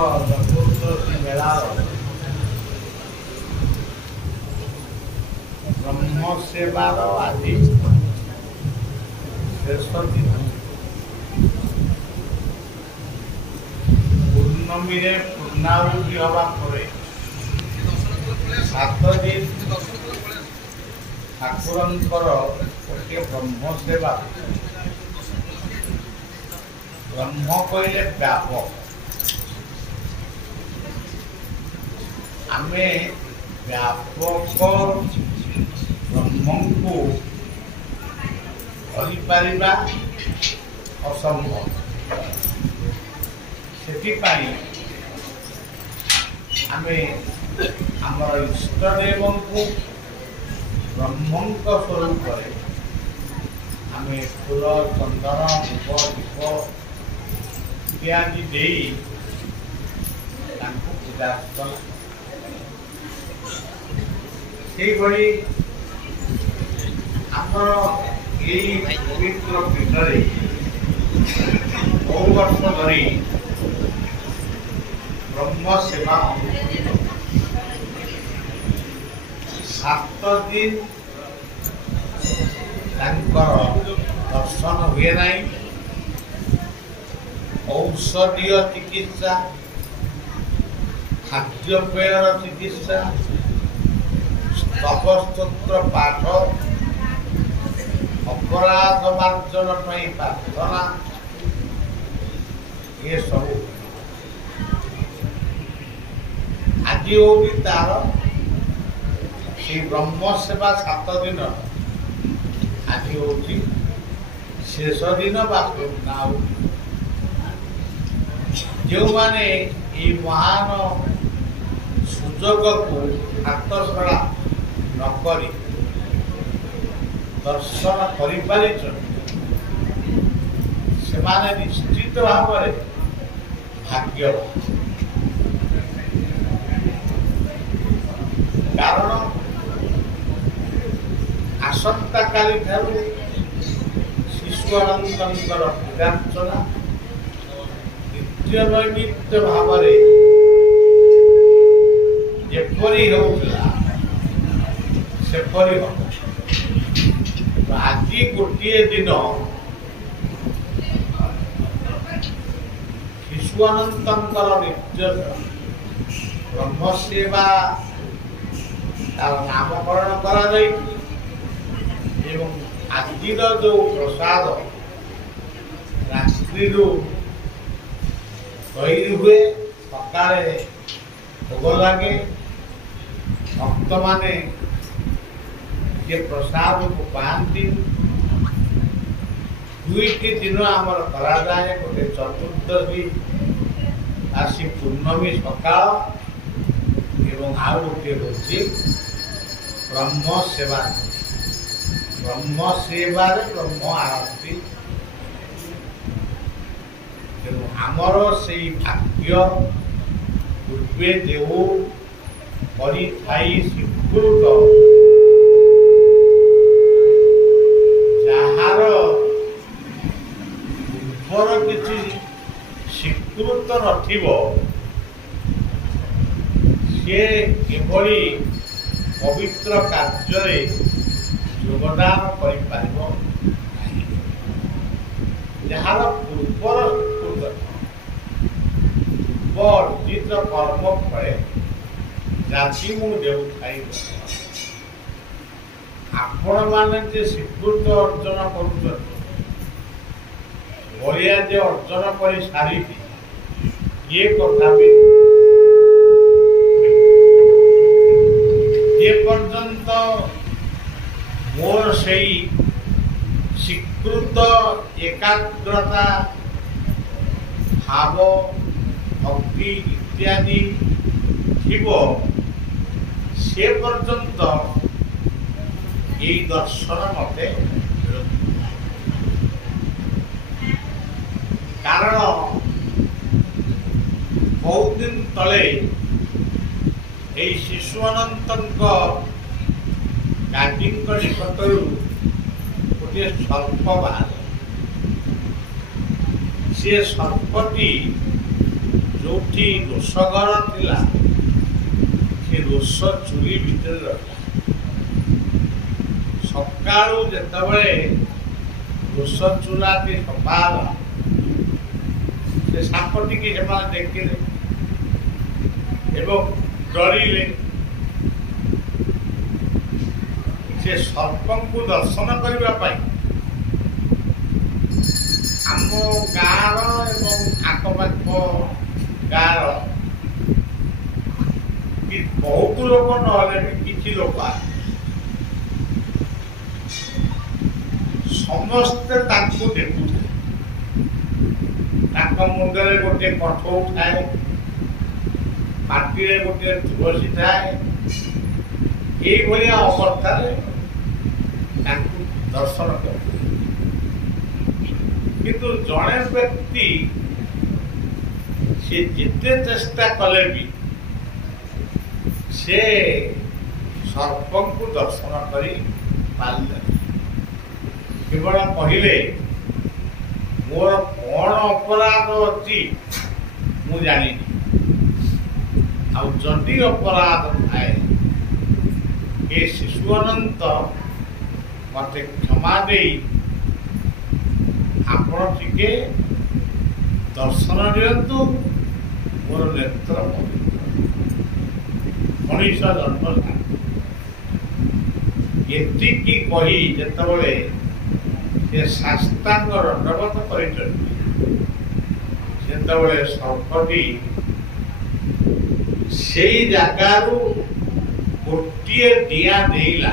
ଚତୁର୍ଦ୍ଦଶୀ ମେଳାର ବ୍ରହ୍ମ ସେବାର ଆଜି ଶେଷ ଦିନ। ପୂର୍ଣ୍ଣମୀରେ ପୂର୍ଣ୍ଣାହୁତି ହେବା ପରେ 7 ଦିନ ଠାକୁରଙ୍କର ଗୋଟିଏ ବ୍ରହ୍ମ ସେବା। ବ୍ରହ୍ମ କହିଲେ ବ୍ୟାପକ। ଆମେ ବ୍ୟାପକ ବ୍ରହ୍ମଙ୍କୁ କରିପାରିବା ଅସମ୍ଭବ। ସେଥିପାଇଁ ଆମେ ଆମର ଇଷ୍ଟଦେବଙ୍କୁ ବ୍ରହ୍ମଙ୍କ ସ୍ୱରୂପରେ ଆମେ ଫୁଲ, ଚନ୍ଦନ, ଧୂପ, ଦୀପ ଇତ୍ୟାଦି ଦେଇ ତାଙ୍କୁ ପୂଜା କଲା। ସେଇଭଳି ଆମର ଏଇ ପବିତ୍ର ପୀଠରେ ବହୁ ବର୍ଷ ଧରି ବ୍ରହ୍ମ ସେବା 7 ଦିନ ତାଙ୍କର ଦର୍ଶନ ହୁଏ ନାହିଁ। ଔଷଧୀୟ ଚିକିତ୍ସା, ଖାଦ୍ୟପେୟର ଚିକିତ୍ସା, ସ୍ତବସ୍ତୋତ୍ର ପାଠ, ଅପରାଧ ମାର୍ଜନ ପାଇଁ ପ୍ରାର୍ଥନା, ଏସବୁ ଆଜି ହଉଛି ତାର ସେଇ ବ୍ରହ୍ମ ସେବା 7 ଦିନ। ଆଜି ହଉଛି ଶେଷ ଦିନ ବା ପୂର୍ଣ୍ଣାହୁତି। ଯେଉଁମାନେ ଏଇ ମହାନ ସୁଯୋଗକୁ ହାତଛଡ଼ା ନକରି ଦର୍ଶନ କରିପାରିଛନ୍ତି, ସେମାନେ ନିଶ୍ଚିତ ଭାବରେ ଭାଗ୍ୟବାନ। କାରଣ ଆସନ୍ତାକାଲି ଠାରୁ ଶିଶୁ ଅନନ୍ତଙ୍କର ପୂଜାର୍ଚ୍ଚନା ନିତ୍ୟ ନୈମିତ୍ୟ ଭାବରେ ଯେପରି ହେଉଥିଲା ସେପରି ହେବ। ଆଜି ଗୋଟିଏ ଦିନ ଶିଶୁ ଅନନ୍ତଙ୍କର ନିତ୍ୟ ବ୍ରହ୍ମ ସେବା ତାର ନାମକରଣ କରାଯାଇଛି ଏବଂ ଆଜିର ଯେଉଁ ପ୍ରସାଦ ରାତ୍ରିରୁ ତୈରି ହୁଏ, ସକାଳେ ଭୋଗ ଲାଗେ। ଭକ୍ତମାନେ ସେ ପ୍ରସାଦକୁ ପାଆନ୍ତି। 2ଟି ଦିନ ଆମର କରାଯାଏ। ଗୋଟେ ଚତୁର୍ଦ୍ଦଶୀ ଆସି ପୂର୍ଣ୍ଣମୀ ସକାଳ ଏବଂ ଆଉ ଗୋଟିଏ ହେଉଛି ବ୍ରହ୍ମ ସେବା। ବ୍ରହ୍ମ ସେବାରେ ବ୍ରହ୍ମ ଆରତି। ତେଣୁ ଆମର ସେଇ ଭାଗ୍ୟ ପୂର୍ବେ ଦେଉ କରିଥାଇ ସ୍ୱୀକୃତ, ଯାହାର ପୂର୍ବର କିଛି ସ୍ୱୀକୃତ ନଥିବ, ସିଏ କିଭଳି ପବିତ୍ର କାର୍ଯ୍ୟରେ ଯୋଗଦାନ କରିପାରିବ ନାହିଁ। ଯାହାର ପୂର୍ବର ଅର୍ଜିତ କର୍ମ ଫଳେ ଜାତି ମୁଁ ଦେଉଥାଇ। ଆପଣମାନେ ଯେ ସ୍ୱୀକୃତ ଅର୍ଜନ କରୁଛନ୍ତି, ବଳିଆ ଯେ ଅର୍ଜନ କରି ସାରିଛି, ଇଏ କଥା ବି ଯେ ପର୍ଯ୍ୟନ୍ତ ମୋର ସେଇ ସ୍ୱୀକୃତ ଏକାଗ୍ରତା, ଭାବ, ଭକ୍ତି ଇତ୍ୟାଦି ଥିବ, ସେ ପର୍ଯ୍ୟନ୍ତ এই দর্শন মতে কারণ ବହୁତ ଦିନ ତଳେ এই ଶିଶୁ ଅନନ୍ତଙ୍କ ଗାଦିଙ୍କ ନିକଟରୁ ଗୋଟିଏ ସର୍ପ ବାହାରେ। ସେ ସର୍ପଟି ଯୋଉଠି ରୋଷଘର ଥିଲା ସେ ରୋଷ ଚୁଲି ଭିତରେ ରହିଲା। ସକାଳୁ ଯେତେବେଳେ ରୋଷ ଚୁଲାଟି ସଫା ହେଲା ସେ ସାପଟିକି ସେମାନେ ଦେଖିଲେ ଏବଂ ଡରିଲେ। ସେ ସର୍ପଙ୍କୁ ଦର୍ଶନ କରିବା ପାଇଁ ଆମ ଗାଁର ଏବଂ ଆଖପାଖ ଗାଁର ବହୁତ ଲୋକ ନହେଲେ ବି କିଛି ଲୋକ ସମସ୍ତେ ତାଙ୍କୁ ଦେଖୁଥିଲେ। ତାଙ୍କ ମୁଣ୍ଡରେ ଗୋଟିଏ କଠଉ ଥାଏ, ପାଟିରେ ଗୋଟିଏ ତୁଳସୀ ଥାଏ। ଏଇଭଳିଆ ଅବସ୍ଥାରେ ତାଙ୍କୁ ଦର୍ଶନ କରୁଥିଲେ। କିନ୍ତୁ ଜଣେ ବ୍ୟକ୍ତି ସେ ଯେତେ ଚେଷ୍ଟା କଲେ ବି ସେ ସର୍ପଙ୍କୁ ଦର୍ଶନ କରି ପାରିଲେ। କେବଳ କହିଲେ ମୋର କଣ ଅପରାଧ ଅଛି ମୁଁ ଜାଣିନି, ଆଉ ଯଦି ଅପରାଧ ଥାଏ ଏ ଶିଶୁ ଅନନ୍ତ ମତେ କ୍ଷମା ଦେଇ ଆପଣ ଟିକେ ଦର୍ଶନ ଦିଅନ୍ତୁ, ମୋର ନେତ୍ର ମଣିଷ ଜନ୍ମ। ଏତିକି କହି ଯେତେବେଳେ ସେ ଶାସ୍ତାଙ୍ଗ ଦଣ୍ଡବତ କରିଛନ୍ତି ସେତେବେଳେ ସର୍ପଟି ସେଇ ଜାଗାରୁ ଗୋଟିଏ ଡିଆଁ ଦେଇଲା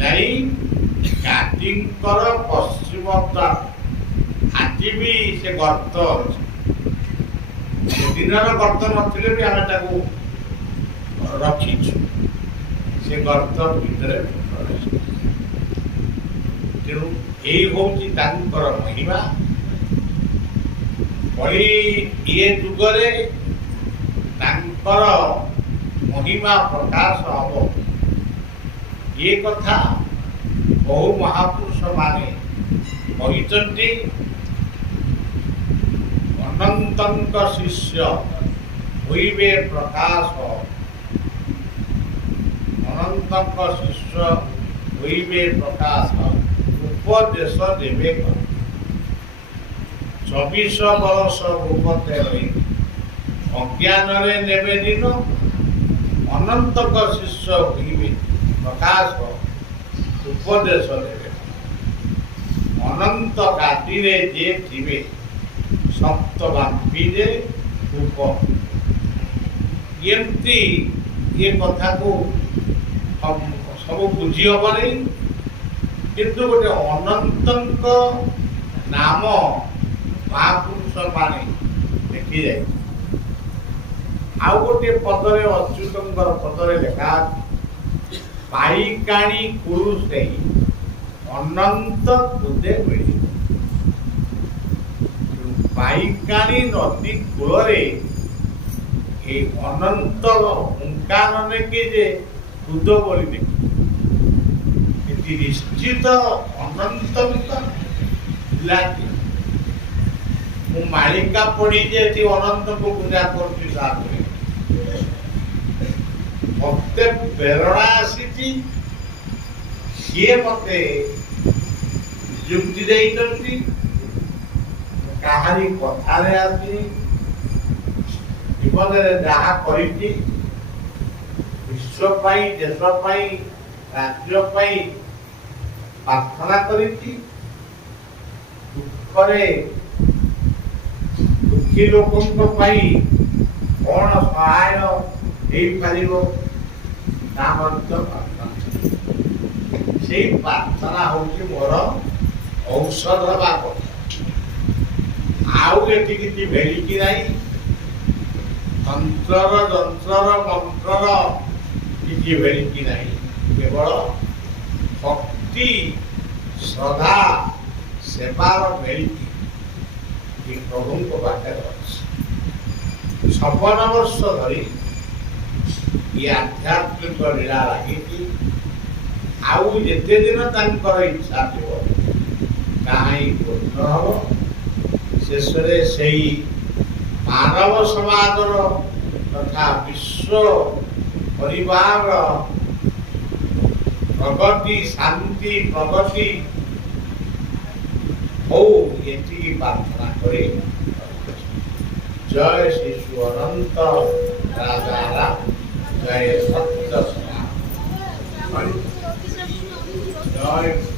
ଯାଇ ଗାଦିଙ୍କର ପଶ୍ଚିମ ଦ୍ୱାର। ଆଜି ବି ସେ ଗର୍ତ୍ତ ଅଛି। ସେଦିନର ଗର୍ତ୍ତ ନଥିଲେ ବି ଆମେ ତାକୁ ରଖିଛୁ। ସେ ଗର୍ତ୍ତ ଭିତରେ ତେଣୁ ଏଇ ହଉଛି ତାଙ୍କର ମହିମା। କଳି ଇଏ ଯୁଗରେ ତାଙ୍କର ମହିମା ପ୍ରକାଶ ହବ। ଏ କଥା ବହୁ ମହାପୁରୁଷ ମାନେ କହିଛନ୍ତି। ଅନନ୍ତଙ୍କ ଶିଷ୍ୟ ହୋଇବେ ପ୍ରକାଶ, ଅନନ୍ତଙ୍କ ଶିଷ୍ୟ ହୋଇବେ ପ୍ରକାଶ, ଉପଦେଶ ଦେବେ। 24 ବର୍ଷ ଭୂପତେ ରହି ଅଜ୍ଞାନରେ ନେବେ ଦିନ, ଅନନ୍ତଙ୍କ ଶିଷ୍ୟ ହୋଇବେ ପ୍ରକାଶ, ଉପଦେଶ ଦେବେ। ଅନନ୍ତ ଗାଦିରେ ଯିଏ ଥିବେ ସପ୍ତ ବାମ୍ପିରେ ରୂପ। ଏମିତି ଏ କଥାକୁ ସବୁ ବୁଝି ହବନି, କିନ୍ତୁ ଗୋଟେ ଅନନ୍ତଙ୍କ ନାମ ମହାପୁରୁଷ ମାନେ ଲେଖି ଯାଇ। ଆଉ ଗୋଟିଏ ପଦରେ ଅଚ୍ୟୁତଙ୍କର ପଦରେ ଲେଖା ପାଇକାଣି କୁରୁ ସେଇ ଅନନ୍ତ ତୁଦେ ମିଳି। ପାଇକାଣି ନଦୀ କୂଳରେ এই অনন্ত ওঙ্কারকে যে বুদ্ধ বলি দেখি এটি নিশ্চিত অনন্ত লাগে। ମୁଁ ମାଳିକା ପଢି ଯେ ଏଠି ଅନନ୍ତକୁ ପୂଜା କରୁଛି ତାପରେ ମତେ ପ୍ରେରଣା ଆସିଛି, ସିଏ ମତେ ଯୁକ୍ତି ଦେଇଛନ୍ତି, କାହାରି କଥାରେ ଆସିନି। ଜୀବନରେ ଯାହା କରିଛି ବିଶ୍ୱ ପାଇଁ, ଦେଶ ପାଇଁ, ରାଜ୍ୟ ପାଇଁ ପ୍ରାର୍ଥନା କରିଛି। ଦୁଃଖରେ ଦୁଃଖୀ ଲୋକଙ୍କ ପାଇଁ କଣ ସହାୟ ହେଇପାରିବ ତା ମଧ୍ୟ ପ୍ରାର୍ଥନା। ସେଇ ପ୍ରାର୍ଥନା ହଉଛି ମୋର ଔଷଧ ବା କଥା। ଆଉ ଏଠି କିଛି ଭେଳିକି ନାହିଁ, ତନ୍ତ୍ରର ଯନ୍ତ୍ରର ମନ୍ତ୍ରର କିଛି ଭେଳିକି ନାହିଁ। କେବଳ ଭକ୍ତି, ଶ୍ରଦ୍ଧା, ସେବାର ଭେଳିକି ପ୍ରଭୁଙ୍କ ପାଖରେ ଅଛି। 56 ବର୍ଷ ଧରି ଏ ଆଧ୍ୟାତ୍ମିକ ଲୀଳା ଲାଗିଛି। ଆଉ ଯେତେ ଦିନ ତାଙ୍କର ଇଚ୍ଛା ଥିବ ତାହା ହିଁ ପୂର୍ଣ୍ଣ ହବ। ଶେଷରେ ସେଇ ମାନବ ସମାଜର ତଥା ବିଶ୍ୱ ପରିବାର ପ୍ରଗତି ଶାନ୍ତି ପ୍ରଗତି ହଉ ଏତିକି ପ୍ରାର୍ଥନା କରି ଜୟ ଶିଶୁ ଅନନ୍ତ ରାଜା ରାମ ଜୟ ସତ୍ୟ ଜୟ